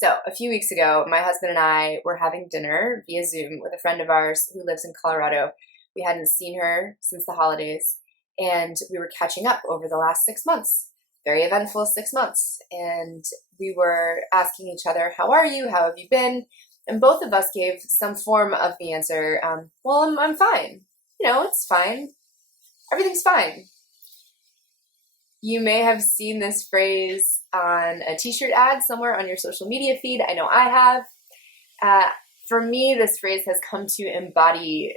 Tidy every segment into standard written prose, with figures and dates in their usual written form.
So a few weeks ago, my husband and I were having dinner via Zoom with a friend of ours who lives in Colorado. We hadn't seen her since the holidays, and we were catching up over the last 6 months. Very eventful 6 months. And we were asking each other, how are you? How have you been? And both of us gave some form of the answer, well, I'm fine. It's fine. Everything's fine. You may have seen this phrase on a t-shirt ad somewhere on your social media feed. I know I have. For me, this phrase has come to embody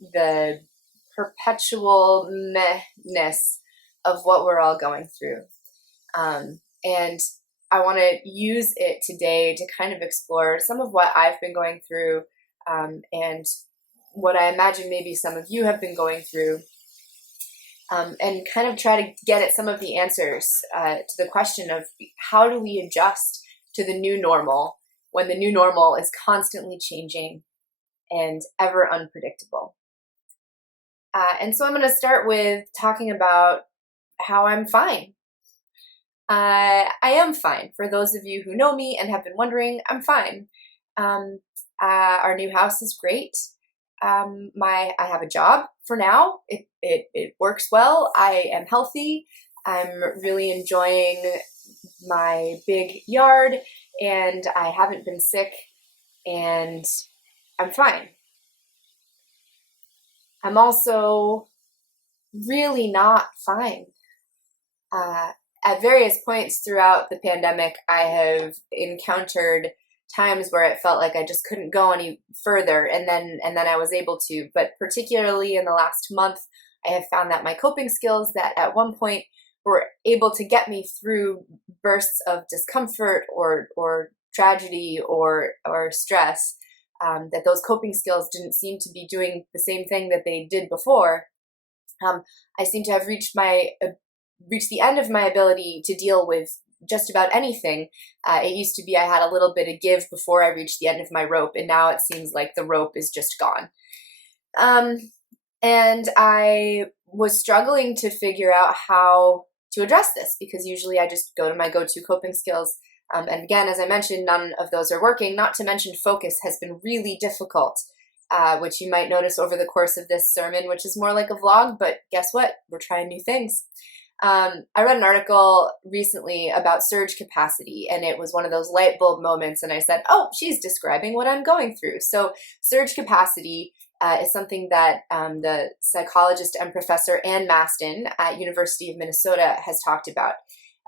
the perpetual mehness of what we're all going through. And I want to use it today to kind of explore some of what I've been going through, and what I imagine maybe some of you have been going through. And kind of try to get at some of the answers to the question of how do we adjust to the new normal when the new normal is constantly changing and ever unpredictable. And so I'm going to start with talking about how I'm fine. I am fine. For those of you who know me and have been wondering, I'm fine. Our new house is great. I have a job for now. It works well. I am healthy. I'm really enjoying my big yard, and I haven't been sick, and I'm fine. I'm also really not fine. At various points throughout the pandemic, I have encountered times where it felt like I just couldn't go any further, and then I was able to. But particularly in the last month, I have found that my coping skills that at one point were able to get me through bursts of discomfort or tragedy or stress, that those coping skills didn't seem to be doing the same thing that they did before. I seem to have reached the end of my ability to deal with just about anything. It used to be I had a little bit of give before I reached the end of my rope, and now it seems like the rope is just gone. And I was struggling to figure out how to address this, because usually I just go to my go-to coping skills. And again, as I mentioned, none of those are working, not to mention focus has been really difficult, which you might notice over the course of this sermon, which is more like a vlog, but guess what? We're trying new things. I read an article recently about surge capacity, and it was one of those light bulb moments, and I said, oh, she's describing what I'm going through. So surge capacity is something that the psychologist and professor Ann Maston at University of Minnesota has talked about.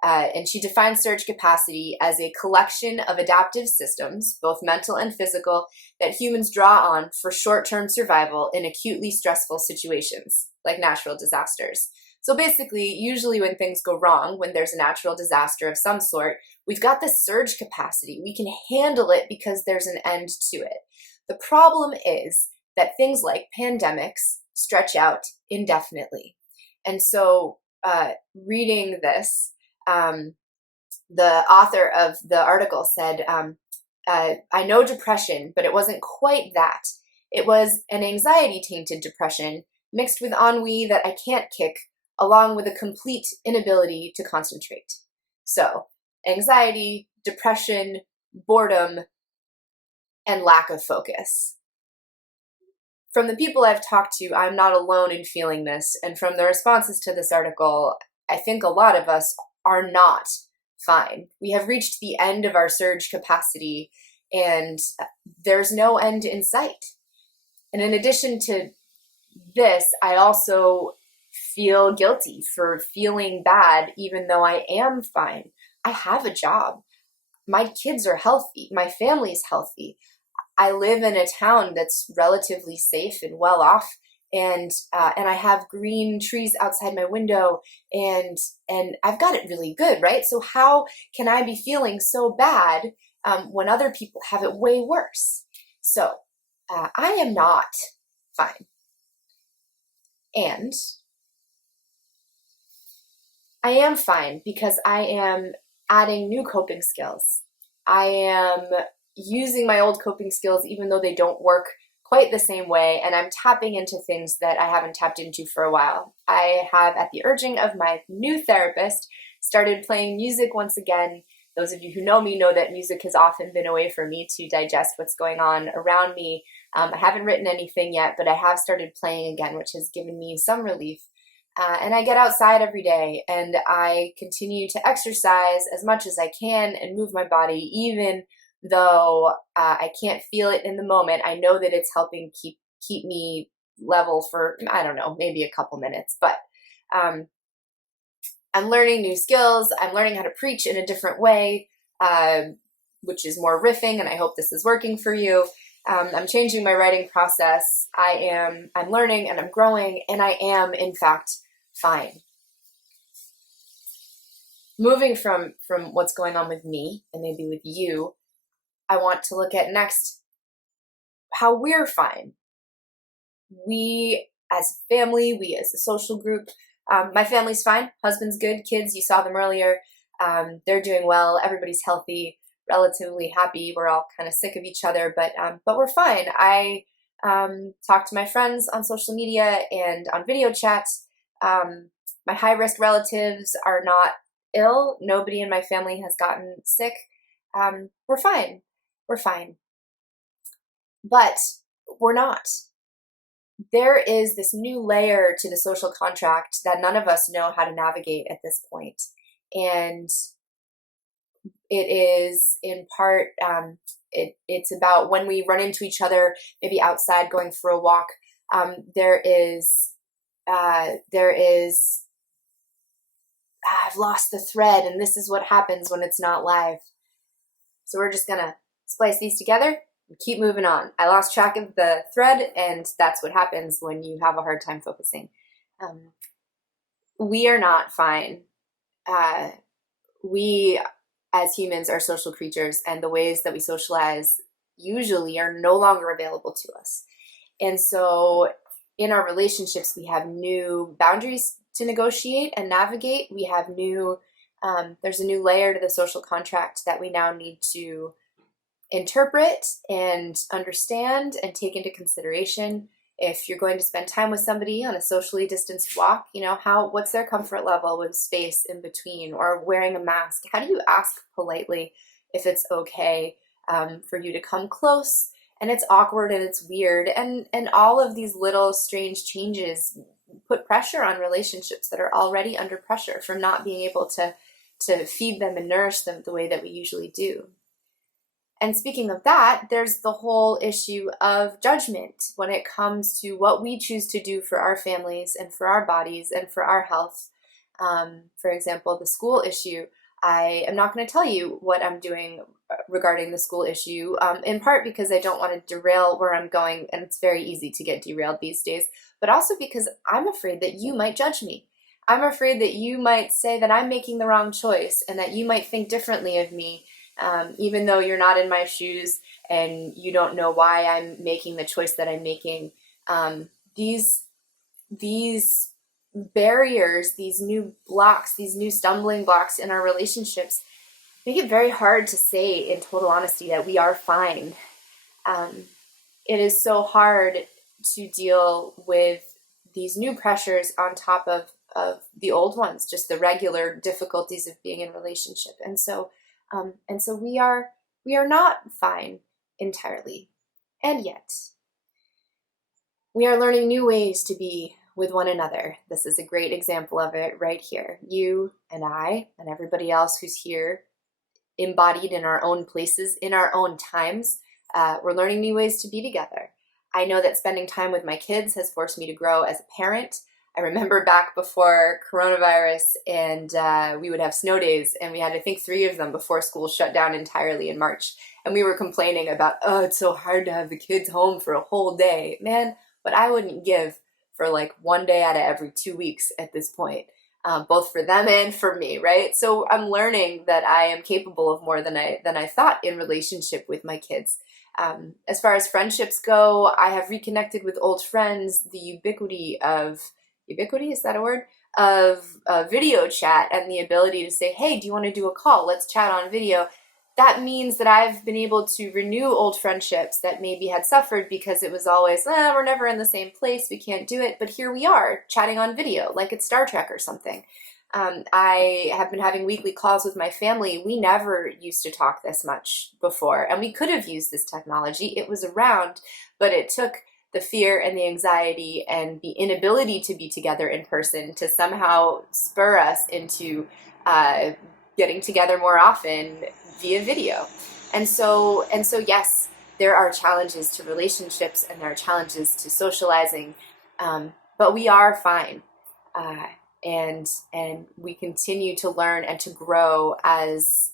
And she defines surge capacity as a collection of adaptive systems, both mental and physical, that humans draw on for short-term survival in acutely stressful situations, like natural disasters. So basically, usually when things go wrong, when there's a natural disaster of some sort, we've got this surge capacity. We can handle it because there's an end to it. The problem is that things like pandemics stretch out indefinitely. And so reading this, the author of the article said, I know depression, but it wasn't quite that. It was an anxiety-tainted depression mixed with ennui that I can't kick, along with a complete inability to concentrate. So, anxiety, depression, boredom, and lack of focus. From the people I've talked to, I'm not alone in feeling this, and from the responses to this article, I think a lot of us are not fine. We have reached the end of our surge capacity, and there's no end in sight. And in addition to this, I also feel guilty for feeling bad even though I am fine. I have a job. My kids are healthy. My family's healthy. I live in a town that's relatively safe and well off, and I have green trees outside my window, and I've got it really good, right? So how can I be feeling so bad when other people have it way worse? So I am not fine. And I am fine because I am adding new coping skills. I am using my old coping skills even though they don't work quite the same way, and I'm tapping into things that I haven't tapped into for a while. I have, at the urging of my new therapist, started playing music once again, Those of you who know me know that music has often been a way for me to digest what's going on around me. I haven't written anything yet, but I have started playing again, which has given me some relief. And I get outside every day, and I continue to exercise as much as I can and move my body, even though I can't feel it in the moment. I know that it's helping keep me level for, I don't know, maybe a couple minutes. But I'm learning new skills. I'm learning how to preach in a different way, which is more riffing, and I hope this is working for you. I'm changing my writing process. I'm learning and I'm growing, and I am, in fact, fine. Moving from what's going on with me and maybe with you, I want to look at next how we're fine. We as a family, we as a social group, my family's fine. Husband's good. Kids, you saw them earlier. They're doing well. Everybody's healthy, relatively happy. We're all kind of sick of each other, but we're fine. I talk to my friends on social media and on video chats. My high-risk relatives are not ill. Nobody in my family has gotten sick. We're fine. We're fine. But we're not. There is this new layer to the social contract that none of us know how to navigate at this point. And it is in part, it's about when we run into each other, maybe outside going for a walk. There is I've lost the thread, and this is what happens when it's not live. So we're just gonna splice these together and keep moving on. I lost track of the thread, and that's what happens when you have a hard time focusing. We are not fine. We as humans are social creatures, and the ways that we socialize usually are no longer available to us. And so in our relationships, we have new boundaries to negotiate and navigate. We have there's a new layer to the social contract that we now need to interpret and understand and take into consideration. If you're going to spend time with somebody on a socially distanced walk, what's their comfort level with space in between, or wearing a mask? How do you ask politely if it's okay for you to come close? And it's awkward and it's weird. And all of these little strange changes put pressure on relationships that are already under pressure from not being able to feed them and nourish them the way that we usually do. And speaking of that, there's the whole issue of judgment when it comes to what we choose to do for our families and for our bodies and for our health. For example, the school issue. I am not going to tell you what I'm doing regarding the school issue, in part because I don't want to derail where I'm going, and it's very easy to get derailed these days, but also because I'm afraid that you might judge me. I'm afraid that you might say that I'm making the wrong choice and that you might think differently of me, even though you're not in my shoes and you don't know why I'm making the choice that I'm making. These barriers, these new blocks, these new stumbling blocks in our relationships make it very hard to say in total honesty that we are fine. It is so hard to deal with these new pressures on top of the old ones, just the regular difficulties of being in relationship. And so we are not fine entirely. And yet we are learning new ways to be with one another. This is a great example of it right here. You and I and everybody else who's here, embodied in our own places, in our own times, we're learning new ways to be together. I know that spending time with my kids has forced me to grow as a parent. I remember back before coronavirus, and we would have snow days, and we had, I think, 3 of them before school shut down entirely in March. And we were complaining about, it's so hard to have the kids home for a whole day. Man, but I wouldn't give for like 1 day out of every 2 weeks at this point, both for them and for me, right? So I'm learning that I am capable of more than I thought in relationship with my kids. As far as friendships go, I have reconnected with old friends. The ubiquity, is that a word? Of video chat and the ability to say, hey, do you want to do a call? Let's chat on video. That means that I've been able to renew old friendships that maybe had suffered because it was always, we're never in the same place, we can't do it. But here we are, chatting on video, like it's Star Trek or something. I have been having weekly calls with my family. We never used to talk this much before, and we could have used this technology. It was around, but it took the fear and the anxiety and the inability to be together in person to somehow spur us into getting together more often via video. And so, yes, there are challenges to relationships and there are challenges to socializing, but we are fine. And we continue to learn and to grow as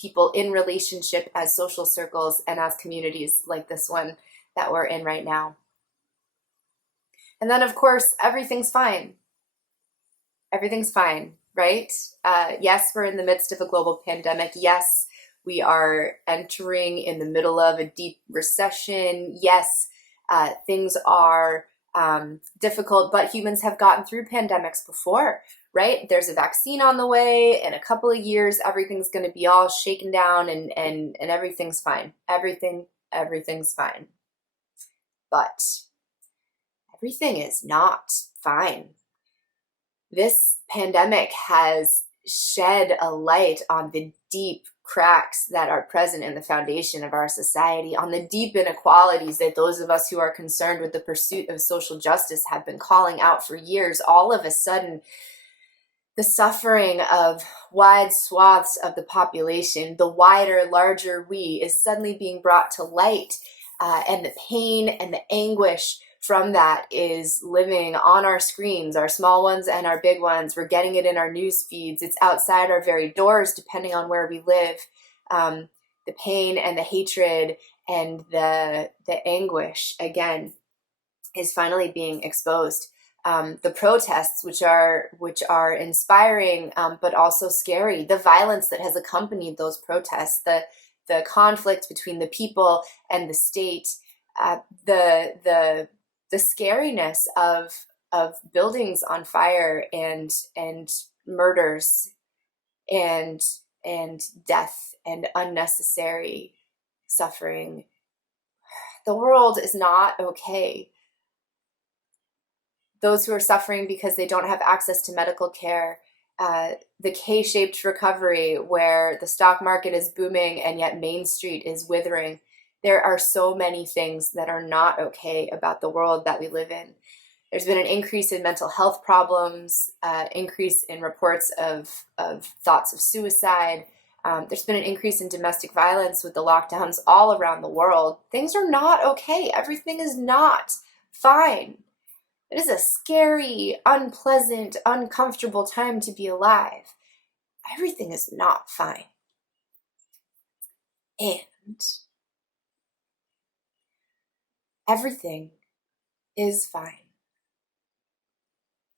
people in relationship, as social circles, and as communities like this one that we're in right now. And then, of course, everything's fine. Everything's fine, right? Yes, we're in the midst of a global pandemic. Yes, we are entering in the middle of a deep recession. Yes, things are difficult, but humans have gotten through pandemics before, right? There's a vaccine on the way. In a couple of years, everything's going to be all shaken down and everything's fine. Everything's fine. But everything is not fine. This pandemic has shed a light on the deep cracks that are present in the foundation of our society, on the deep inequalities that those of us who are concerned with the pursuit of social justice have been calling out for years. All of a sudden, the suffering of wide swaths of the population, the wider, larger we, is suddenly being brought to light, and the pain and the anguish from that is living on our screens, our small ones and our big ones. We're getting it in our news feeds. It's outside our very doors, depending on where we live. The pain and the hatred and the anguish, again, is finally being exposed. The protests, which are inspiring, but also scary. The violence that has accompanied those protests. The conflict between the people and the state. The scariness of buildings on fire and murders and death and unnecessary suffering. The world is not okay. Those who are suffering because they don't have access to medical care, the K-shaped recovery where the stock market is booming and yet Main Street is withering. There are so many things that are not okay about the world that we live in. There's been an increase in mental health problems, increase in reports of thoughts of suicide. There's been an increase in domestic violence with the lockdowns all around the world. Things are not okay. Everything is not fine. It is a scary, unpleasant, uncomfortable time to be alive. Everything is not fine. And everything is fine.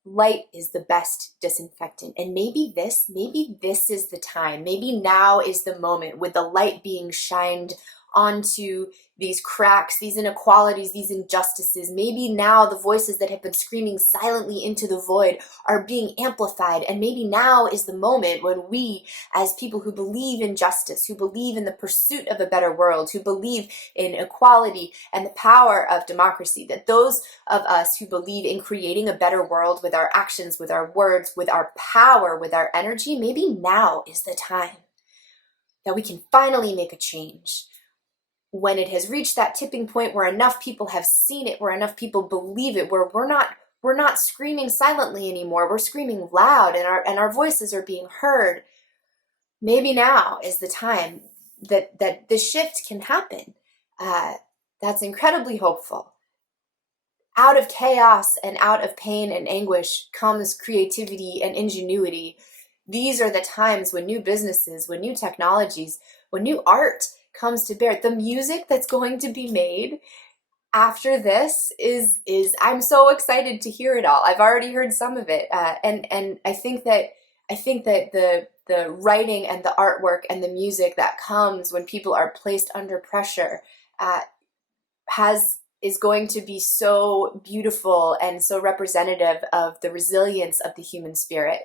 Light is the best disinfectant. And maybe this is the time. Maybe now is the moment, with the light being shined onto these cracks, these inequalities, these injustices. Maybe now the voices that have been screaming silently into the void are being amplified. And maybe now is the moment when we, as people who believe in justice, who believe in the pursuit of a better world, who believe in equality and the power of democracy, that those of us who believe in creating a better world with our actions, with our words, with our power, with our energy, maybe now is the time that we can finally make a change. When it has reached that tipping point where enough people have seen it, where enough people believe it, where we're not screaming silently anymore, we're screaming loud, and our voices are being heard. Maybe now is the time that the shift can happen. That's incredibly hopeful. Out of chaos and out of pain and anguish comes creativity and ingenuity. These are the times when new businesses, when new technologies, when new art comes to bear. The music that's going to be made after this is I'm so excited to hear it all. I've already heard some of it, and I think that the writing and the artwork and the music that comes when people are placed under pressure is going to be so beautiful and so representative of the resilience of the human spirit.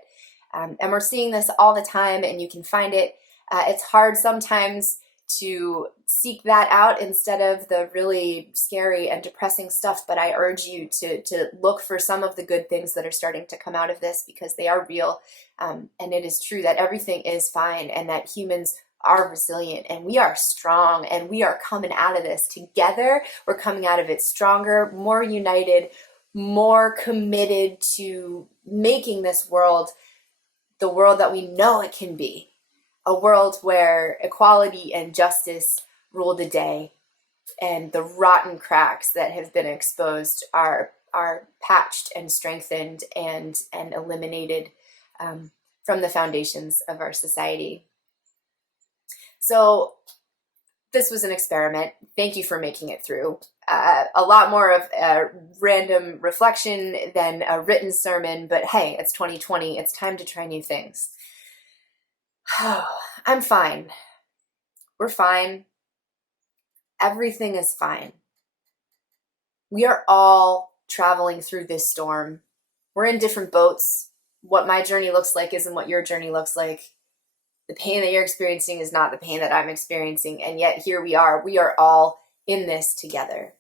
And we're seeing this all the time, and you can find it. It's hard sometimes to seek that out instead of the really scary and depressing stuff. But I urge you to look for some of the good things that are starting to come out of this, because they are real. And it is true that everything is fine, and that humans are resilient, and we are strong, and we are coming out of this together. We're coming out of it stronger, more united, more committed to making this world the world that we know it can be. A world where equality and justice rule the day, and the rotten cracks that have been exposed are patched and strengthened and eliminated from the foundations of our society. So this was an experiment. Thank you for making it through. A lot more of a random reflection than a written sermon, but hey, it's 2020. It's time to try new things. I'm fine. We're fine. Everything is fine. We are all traveling through this storm. We're in different boats. What my journey looks like isn't what your journey looks like. The pain that you're experiencing is not the pain that I'm experiencing. And yet here we are. We are all in this together.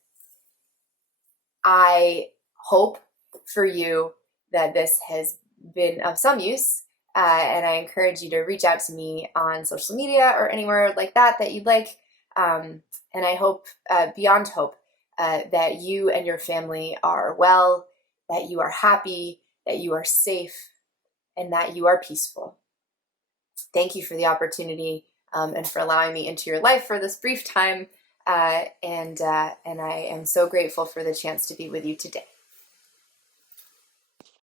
I hope for you that this has been of some use. And I encourage you to reach out to me on social media or anywhere like that you'd like. And I hope, beyond hope, that you and your family are well, that you are happy, that you are safe, and that you are peaceful. Thank you for the opportunity and for allowing me into your life for this brief time. And I am so grateful for the chance to be with you today.